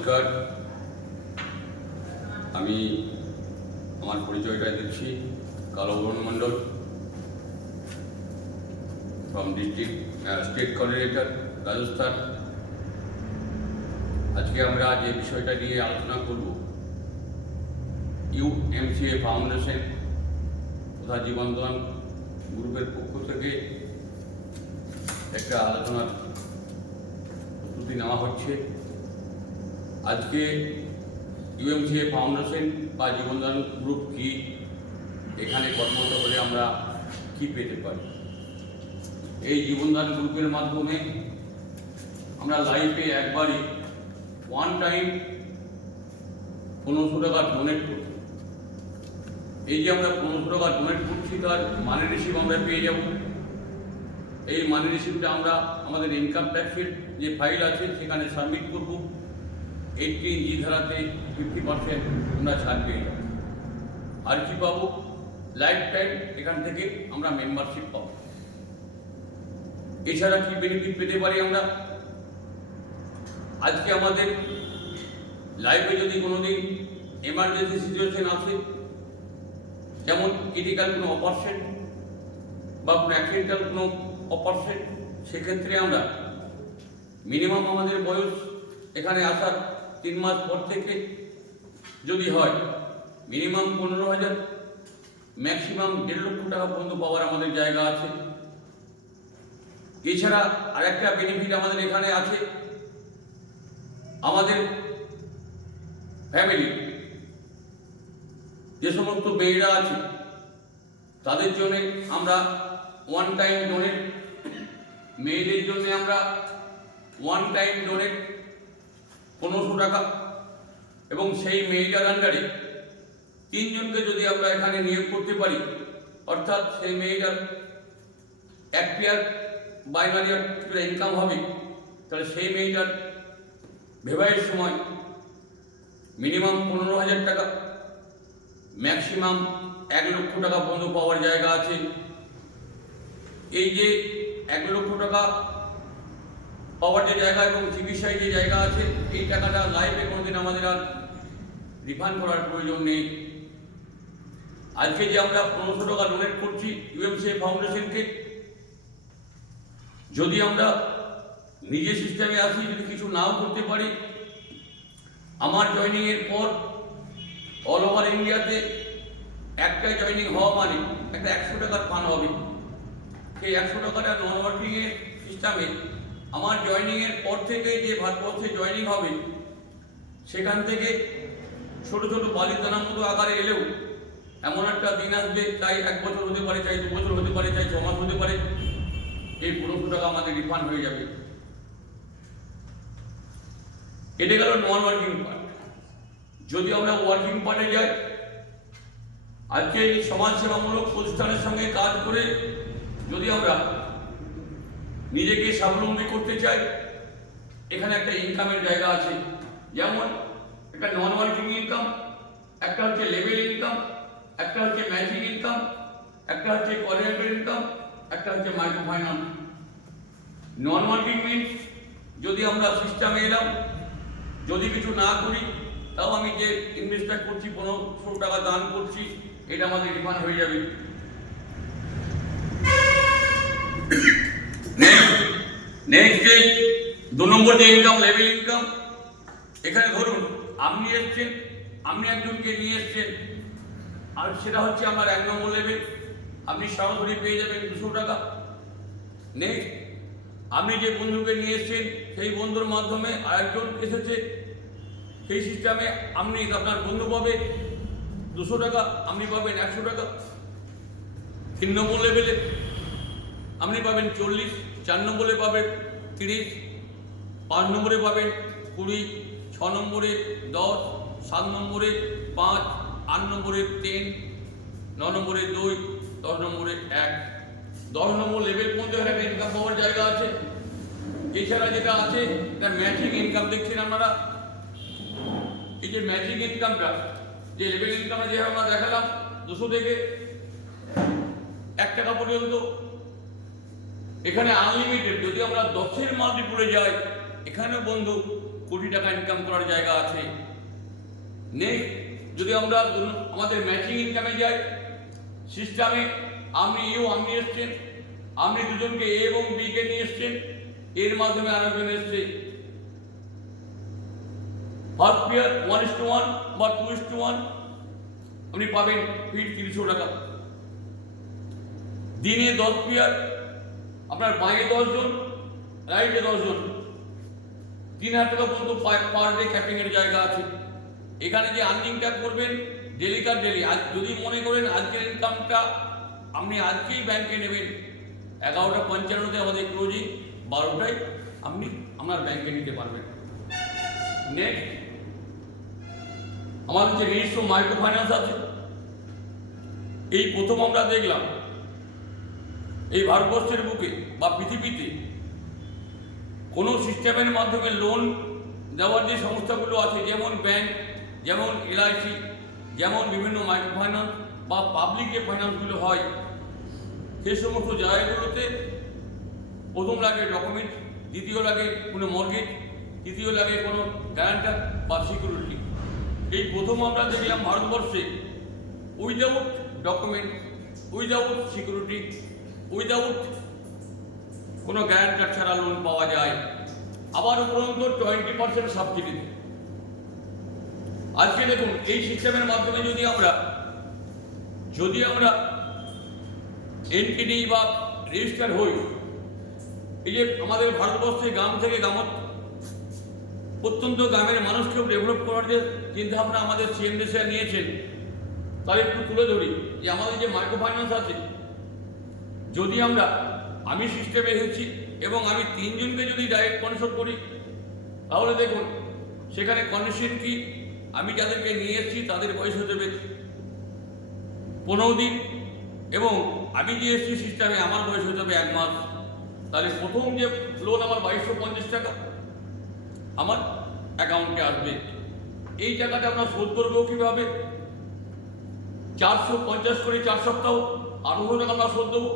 নমস্কার, আমি আমার পরিচয়টা দিচ্ছি। Kalbaran Mondal from district state coordinator Rajasthan. আজকে আমরা যে বিষয়টা নিয়ে আলোচনা করব, ইউএমসিএ ফাউন্ডেশন তথা জীবনদান গ্রুপের পক্ষ থেকে একটা আলোচনার প্রস্তুতি নেওয়া হচ্ছে। আজকে ইউএমসিএ ফাউন্ডেশন বা জীবনদান গ্রুপ কি, এখানে কর্মরত হলে আমরা কি পেতে পারি। এই জীবনদান গ্রুপের মাধ্যমে আমরা লাইফে একবারই ওয়ান টাইম 1500 টাকা ডোনেট করি। এই যে আমরা 1500 টাকা ডোনেট করছি, তার মানি রিসিপ্ট আমরা পেয়ে যাব। এই মানি রিসিপ্টটা আমরা আমাদের ইনকাম ট্যাক্সের যে ফাইল আছে সেখানে সাবমিট করব। 18G ধারাতে 50% আমরা ছাড় পেয়ে যাব। আর কি পাবো? লাইফ টাইম এখান থেকে আমরা মেম্বারশিপ পাবো। এছাড়া কি বেনিফিট পেতে পারি আমরা? আজকে আমাদের লাইফে যদি কোনোদিন এমার্জেন্সি সিচুয়েশন আসে, যেমন ক্রিটিক্যাল কোনো অপারেশন বা কোনো অ্যাক্সিডেন্টাল কোনো অপারেশন, সেক্ষেত্রে আমরা মিনিমাম আমাদের বয়স এখানে আসার 3 মাস পর থেকে যদি হয়, মিনিমাম 15,000, ম্যাক্সিমাম 1.5 লক্ষ টাকা পর্যন্ত পাওয়ার আমাদের জায়গা আছে। এছাড়া আরেকটা বেনিফিট আমাদের এখানে আছে, আমাদের ফ্যামিলি যে সমস্ত মেয়েরা আছে তাদের জন্য আমরা ওয়ান টাইম ডোনেট, মেয়েদের জন্য আমরা ওয়ান টাইম ডোনেট 1500 টাকা, এবং সেই মেয়েটার আন্ডারে 3 জনকে যদি আমরা এখানে নিয়োগ করতে পারি, অর্থাৎ সেই মেয়েটার এক পেয়ার বাইনারি ইনকাম হবে, তাহলে সেই মেয়েটার বিবাহের সময় মিনিমাম 15,000 টাকা, ম্যাক্সিমাম 1 লক্ষ টাকা পর্যন্ত পাওয়ার জায়গা আছে। এই যে 1 লক্ষ টাকা পাওয়ার যে জায়গা এবং চিকিৎসায় যে জায়গা আছে, এই টাকাটা লাইফে কোনোদিন আমাদের আর রিফান্ড করার প্রয়োজন নেই। আজকে যে আমরা 1500 টাকা ডোনেট করছি ইউএমসিএ ফাউন্ডেশনকে, যদি আমরা নিজে সিস্টেমে আসি, যদি কিছু নাও করতে পারি, আমার জয়নিংয়ের পর অল ওভার ইন্ডিয়াতে একটা জয়নিং হওয়া মানে একটা 100 টাকার ফান্ড হবে। সেই 100 টাকাটা নন ওয়ার্কিংয়ের সিস্টেমে আমার জয়নিংয়ের পর থেকে যে ভারতবর্ষে জয়নিং হবে, সেখান থেকে ছোট ছোট বালিদানার মতো আকারে এলেও এমন একটা দিন আসবে, চাই 1 বছর হতে পারে, চাই 2 বছর হতে পারে, চাই 6 মাস হতে পারে, এই 1500 টাকা আমাদের রিফান্ড হয়ে যাবে। এটা গেল নন ওয়ার্কিং পার্ট। যদি আমরা ওয়ার্কিং পার্টে যাই, আজকে এই সমাজসেবামূলক প্রতিষ্ঠানের সঙ্গে কাজ করে যদি আমরা নিজেকে স্বাবলম্বী করতে চাই, এখানে একটা ইনকামের জায়গা আছে। যেমন একটা নন ওয়ার্কিং ইনকাম, একটা হচ্ছে লেভেল ইনকাম, একটা হচ্ছে ম্যাচিং ইনকাম, একটা হচ্ছে কোঅর্ডিনেটর ইনকাম, একটা হচ্ছে মাইক্রো ফাইন্যান্স। নন ওয়ার্কিং মিনস যদি আমরা সিস্টেমে এলাম, যদি কিছু না করি, তাও আমি যে ইনভেস্টটা করছি 1500 টাকা দান করছি, এটা আমাদের রিফান্ড হয়ে যাবে। নেক্সট 2 নম্বর যে ইনকাম, লেভেল ইনকাম। এখানে ধরুন আপনি এসছেন, আপনি একজনকে নিয়ে এসছেন, আর সেটা হচ্ছে আমার 1 নম্বর লেভেল, আপনি সরাসরি পেয়ে যাবেন 200 টাকা। নেক্সট আপনি যে বন্ধুকে নিয়ে এসছেন, সেই বন্ধুর মাধ্যমে আরেকজন এসেছে, সেই সিস্টেমে আপনি আপনার বন্ধু পাবে 200 টাকা, আপনি পাবেন 100 টাকা। 3 নম্বর লেভেলে আপনি পাবেন 40, 4 নম্বরে পাবেন 30, 5 নম্বরে পাবেন 20, 6 নম্বরে 10, 7 নম্বরে 5, 8 নম্বরে 10, 9 নম্বরে 2, 10 নম্বরে 1। 10 নম্বর লেভেল পর্যন্ত একটা ইনকাম পাওয়ার জায়গা আছে। এছাড়া যেটা আছে, এটা ম্যাচিং ইনকাম। দেখছেন আপনারা এই যে ম্যাচিং ইনকামটা, যে লেভেল ইনকামে যে আমরা দেখালাম 200 থেকে 1 টাকা পর্যন্ত, এখানে আনলিমিটেড। যদি আমরা 10-এর মাল্টিপুলে যাই, এখানেও বন্ধু কোটি টাকা ইনকাম করার জায়গা আছে। নেক্সট যদি আমরা আমাদের ম্যাচিং ইনকামে যাই, সিস্টেমে আপনি এসছেন, আপনি দুজনকে এ এবং বি কে নিয়ে এসছেন, এর মাধ্যমে আরেকজন এসছে। ফার্স্ট পেয়ার 1:1 বা 2:1 আপনি পাবেন ফিট 300 টাকা। দিনে 10 পেয়ার, আপনার বাঁয়ে 10 জন, রাইটে 10 জন, 3000 টাকা পর্যন্ত পার ডে ক্যাপিং এর জায়গা আছে। এখানে যে আর্নিংটা করবেন ডেলিকার ডেলি, আজ যদি মনে করেন আজকের ইনকামটা আপনি আজকেই ব্যাংকে নেবেন, 11:55 আমাদের ক্লোজিং, 12টায় আপনি আপনার ব্যাংকে নিতে পারবেন। নেক্সট আমাদের যে নিজস্ব মাইক্রো ফাইন্যান্স আছে, এই প্রথম আমরা দেখলাম এই ভারতবর্ষের বুকে বা পৃথিবীতে কোনো সিস্টেমের মাধ্যমে লোন দেওয়ার যে সংস্থাগুলো আছে, যেমন ব্যাংক, যেমন এলআইসি, যেমন বিভিন্ন মাইক্রো ফাইন্যান্স বা পাবলিক যে ফাইন্যান্সগুলো হয়, সেই সমস্ত জায়গাগুলোতে প্রথম লাগে ডকুমেন্ট, দ্বিতীয় লাগে কোনো মর্গেজ, তৃতীয় লাগে কোনো গ্যারান্টার বা সিকিউরিটি। এই প্রথম আমরা দেখলাম ভারতবর্ষে without document, without security, without কোনো গ্যারান্টার ছাড়া লোন পাওয়া যায়, আবার উপরন্ত 20% সাবসিডিতে। আজকে দেখুন এই সিস্টেমের মাধ্যমে যদি আমরা এনপিডি বা রেজিস্টার হই, এই যে আমাদের ভারতবর্ষে গ্রাম থেকে প্রত্যন্ত গ্রামের মানুষকেও ডেভেলপ করার যে চিন্তাভাবনা আমাদের সিএম দেশে নিয়েছেন, তার একটু তুলে ধরি যে আমাদের যে মাইক্রো ফাইন্যান্স আছে, যদি আমি সিস্টেমে এসেছি এবং আমি 3 জনকে যদি ডাইরেক্ট কনসাল্ট করি, তাহলে দেখুন সেখানে কন্ডিশন কি, আমি যাদেরকে নিয়ে এসেছি তাদের বয়স হতে হবে 15 দিন এবং আমি যে এসেছি সিস্টেমে আমার বয়স হতে হবে 1 মাস। তাহলে প্রথম যে লোন আমার 2250 টাকা আমার অ্যাকাউন্টে আসবে। এই টাকাটা আমরা শোধ করবো কীভাবে? 450 করে 4 সপ্তাহ 1800 টাকা আমরা শোধ দেবো,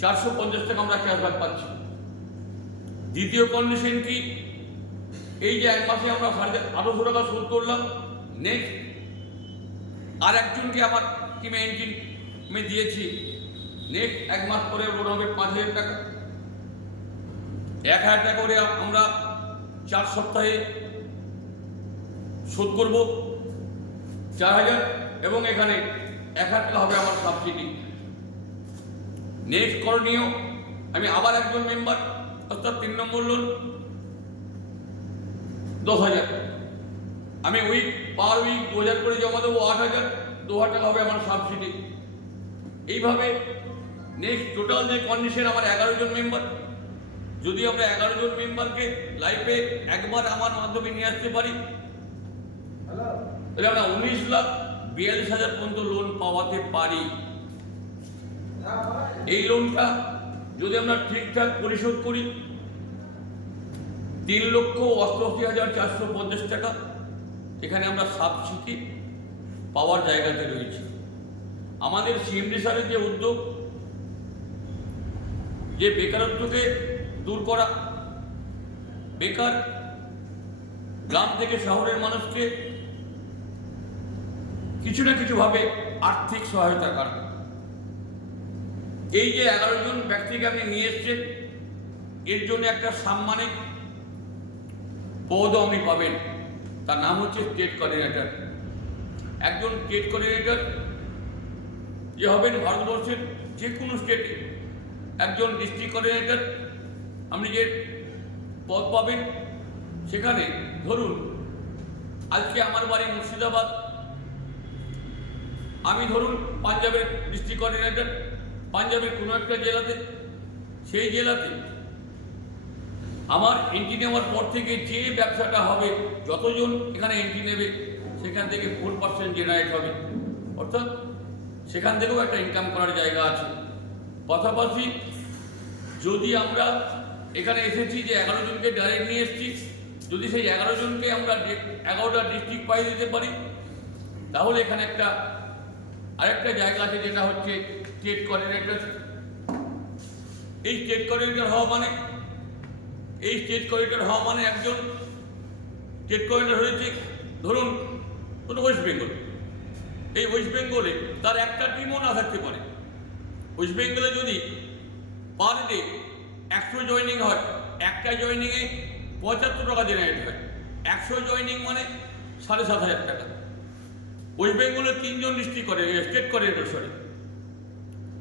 450 টাকা আমরা ক্যাশব্যাক পাচ্ছি। দ্বিতীয় কন্ডিশন কি, এই যে 1 মাসে আমরা 1800 টাকা শোধ করলাম, নেক্সট আর একজনকে আমার টিমে এন্ট্রি দিয়েছি, নেক্সট 1 মাস পরে ওর হবে 5000 টাকা, 1000 টাকা করে আমরা 4 সপ্তাহে শোধ করব 4000, এবং এখানে 1000 টাকা হবে আমার সাবসিডি। নেক্সট করণীয়, আমি আবার একজন মেম্বার, অর্থাৎ 3 নম্বর লোন 10,000, আমি পার উইক 2000 করে জমা দেবো, 8000, 2000 টাকা হবে আমার সাবসিডি। এইভাবে নেক্সট টোটাল যে কন্ডিশন আমার 11 জন মেম্বার, যদি আমরা 11 জন মেম্বারকে লাইফে একবার আমার মাধ্যমে নিয়ে আসতে পারি, তাহলে আমরা 19,42,000 পর্যন্ত লোন পাওয়াতে পারি। এই লোনটা যদি আমরা ঠিকঠাক পরিশোধ করি, 3,88,450 টাকা এখানে আমরা সাবসিডি পাওয়ার জায়গাতে রয়েছে। আমাদের সিএমডি স্যারের যে উদ্যোগ, যে বেকারত্বকে দূর করা, বেকার গ্রাম থেকে শহরের মানুষকে কিছু না কিছুভাবে আর্থিক সহায়তা করা, এই যে 11 জন ব্যক্তিকে আপনি নিয়ে এসছেন, এর জন্য একটা সাম্মানিক পদও আপনি পাবেন, তার নাম হচ্ছে স্টেট কোঅর্ডিনেটর। একজন স্টেট কোঅর্ডিনেটর যে হবেন ভারতবর্ষের যে কোনো স্টেটে, একজন ডিস্ট্রিক্ট কোঅর্ডিনেটর আপনি যে পদ পাবেন, সেখানে ধরুন আজকে আমার বাড়ি মুর্শিদাবাদ, আমি ধরুন পাঞ্জাবের ডিস্ট্রিক্ট কোঅর্ডিনেটর, পাঞ্জাবের কোনো একটা জেলাতে, সেই জেলাতে আমার এন্ট্রি নেওয়ার পর থেকে যে ব্যবসাটা হবে, যতজন এখানে এন্ট্রি নেবে সেখান থেকে 4% জেনারেট হবে, অর্থাৎ সেখান থেকেও একটা ইনকাম করার জায়গা আছে। পাশাপাশি যদি আমরা এখানে এসেছি যে 11 জনকে ডাইরেক্ট নিয়ে এসেছি, যদি সেই 11 জনকে আমরা 11টা ডিস্ট্রিক্ট পাই দিতে পারি, তাহলে এখানে আরেকটা জায়গা আছে, যেটা হচ্ছে স্টেট কোঅর্ডিনেটর। এই স্টেট কোঅর্ডিনেটর হওয়া মানে একজন স্টেট কোঅর্ডিনেটর হয়েছে ধরুন কোনো ওয়েস্ট বেঙ্গল। এই ওয়েস্ট বেঙ্গলে তার একটা টিমও না থাকতে পারে। ওয়েস্ট বেঙ্গলে যদি পার ডে 100 জয়েনিং হয়, একটা জয়েনিংয়ে 75 টাকা জেনারেট হয়। 100 জয়েনিং মানে 7,500 টাকা। ওয়েস্ট বেঙ্গলের 3জন স্টেট কোঅর্ডিনেটর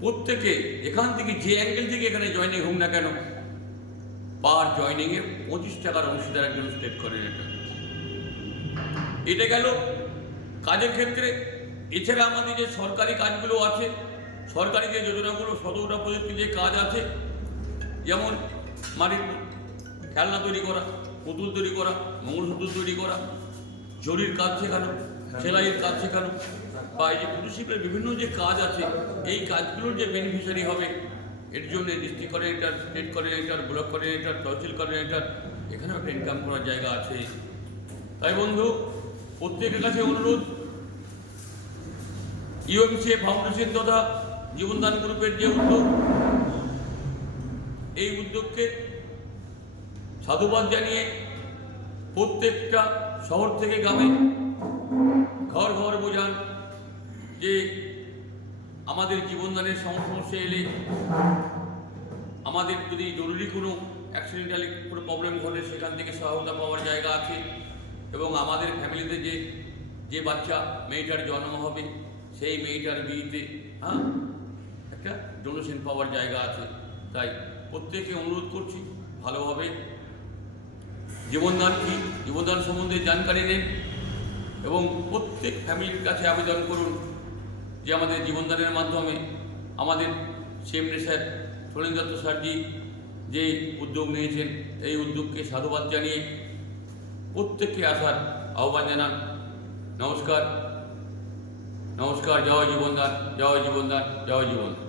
প্রত্যেকে এখান থেকে যে অ্যাঙ্গেল থেকে এখানে জয়েনিং হোক না কেন, পার জয়েনিংয়ে 25 টাকার অংশীদার একজন স্টেট কোঅর্ডিনেটর। এটা গেল কাজের ক্ষেত্রে। এছাড়া আমাদের যে সরকারি কাজগুলো আছে, সরকারি যে যোজনাগুলো, 17টা প্রযুক্তি যে কাজ আছে, যেমন মাটির খেলনা তৈরি করা, পুতুল তৈরি করা, মঙ্গলসূত্র তৈরি করা, জরির কাজ শেখানো, সেলাইয়ের কাজ শেখানো, বা এই যে কুটিরশিল্পের বিভিন্ন যে কাজ আছে, এই কাজগুলোর যে বেনিফিশিয়ারি হবে, এর জন্য district coordinator, state coordinator, block coordinator, tehsil coordinator, এখানেও একটা ইনকাম করার জায়গা আছে। তাই বন্ধু, প্রত্যেকের কাছে অনুরোধ, ইউএমসিএ ফাউন্ডেশন তথা জীবনদান গ্রুপের যে উদ্যোগ, এই উদ্যোগকে সাধুবাদ জানিয়ে প্রত্যেকটা শহর থেকে গ্রামে ঘর ঘর বোঝান যে আমাদের জীবনদানের সমস্যা এলে, আমাদের যদি জরুরি কোনো অ্যাক্সিডেন্টালি কোনো প্রবলেম ঘটে সেখান থেকে সহায়তা পাওয়ার জায়গা আছে, এবং আমাদের ফ্যামিলিতে যে বাচ্চা মেয়েটার জন্ম হবে, সেই মেয়েটার বিয়েতে একটা ডোনেশন পাওয়ার জায়গা আছে। তাই প্রত্যেকে অনুরোধ করছি, ভালোভাবে জীবনদান কি, জীবনদান সম্বন্ধে জানকারি নেন, এবং প্রত্যেক ফ্যামিলির কাছে আবেদন করুন যে আমাদের জীবনদানের মাধ্যমে আমাদের সিএমডি স্যার সলিল দত্ত স্যারজি যে উদ্যোগ নিয়েছেন, এই উদ্যোগকে সাধুবাদ জানিয়ে প্রত্যেককে আসার আহ্বান জানান। নমস্কার, নমস্কার। জয় জীবনদান, জয় জীবনদান, জয় জীবনদান।